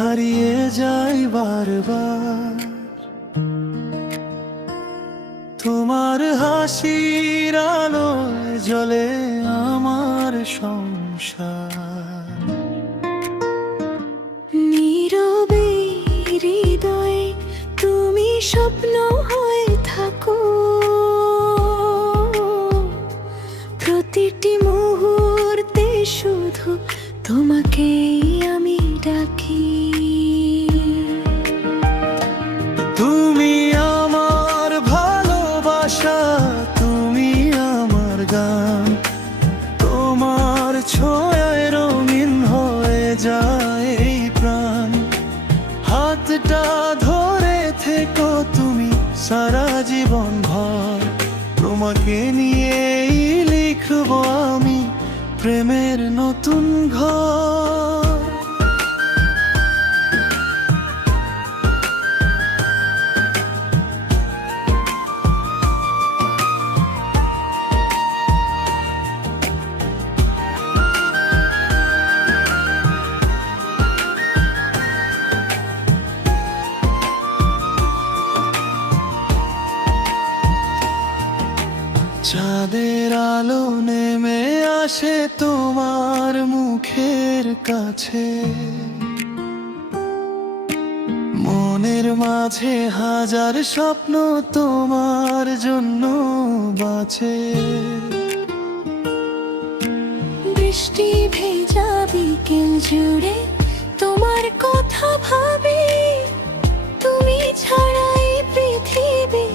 হারিয়ে যাই বারবার। তোমার হাসির আলোয় জ্বলে আমার সংসার। নীরবে হৃদয়ে তুমি স্বপ্ন হয়ে থাকো, প্রতিটি মুহূর্তে শুধু তোমাকেই আমি ডাকি। তুমি আমার ভালোবাসা, তুমি আমার গান, তোমার ছোঁয়ায় রঙিন হয়ে যায় এই প্রাণ। হাতটা ধরে থেকো তুমি সারা জীবন ভর, তোমাকে নিয়েই লিখব আমি প্রেমের নতুন ঘর। চাঁদের আলো নেমে আসে তোমার মুখের কাছে, মনের মাঝে হাজার স্বপ্ন তোমার জন্য বাঁচে। বৃষ্টি ভেজা বিকেল জুড়ে তোমার কথা ভাবি, তুমি ছাড়া এই পৃথিবী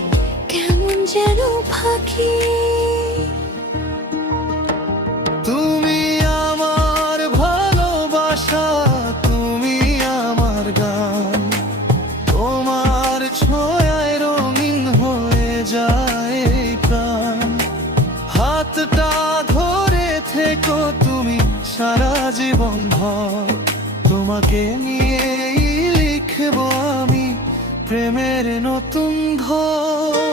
কেমন যেন ফাঁকি। তুমি আমার ভালোবাসা, তুমি আমার গান, তোমার ছোঁয়ায় রঙিন হয়ে যায় এই প্রাণ। হাতটা ধরে থেকো তুমি সারা জীবন ভর, তোমাকে নিয়েই লিখব আমি প্রেমের নতুন ঘর।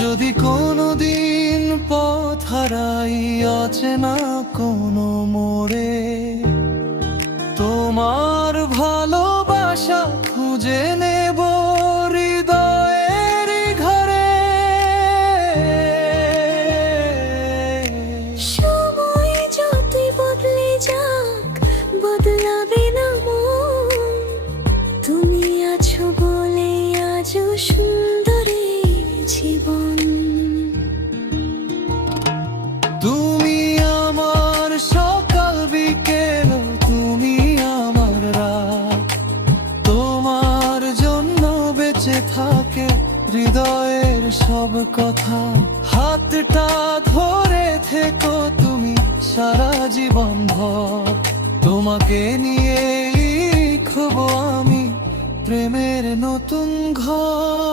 যদি কোনোদিন পথ হারাই অচেনা কোনো মোড়ে, তোমার ভালোবাসা খুঁজে নেব হৃদয়ের ঘরে। সময় যতই বদলে যাক বদলাবে না মন, তুমি আছো বলে আজও সুন্দর এই জীবন। তুমি আমার সকাল বিকেল, তুমি আমার রাত, তোমার জন্য বেঁচে থাকে হৃদয়ের সব কথা। হাতটা ধরে থেকো তুমি সারা জীবন ভর, তোমাকে নিয়ে লিখব আমি প্রেমের নতুন ঘর।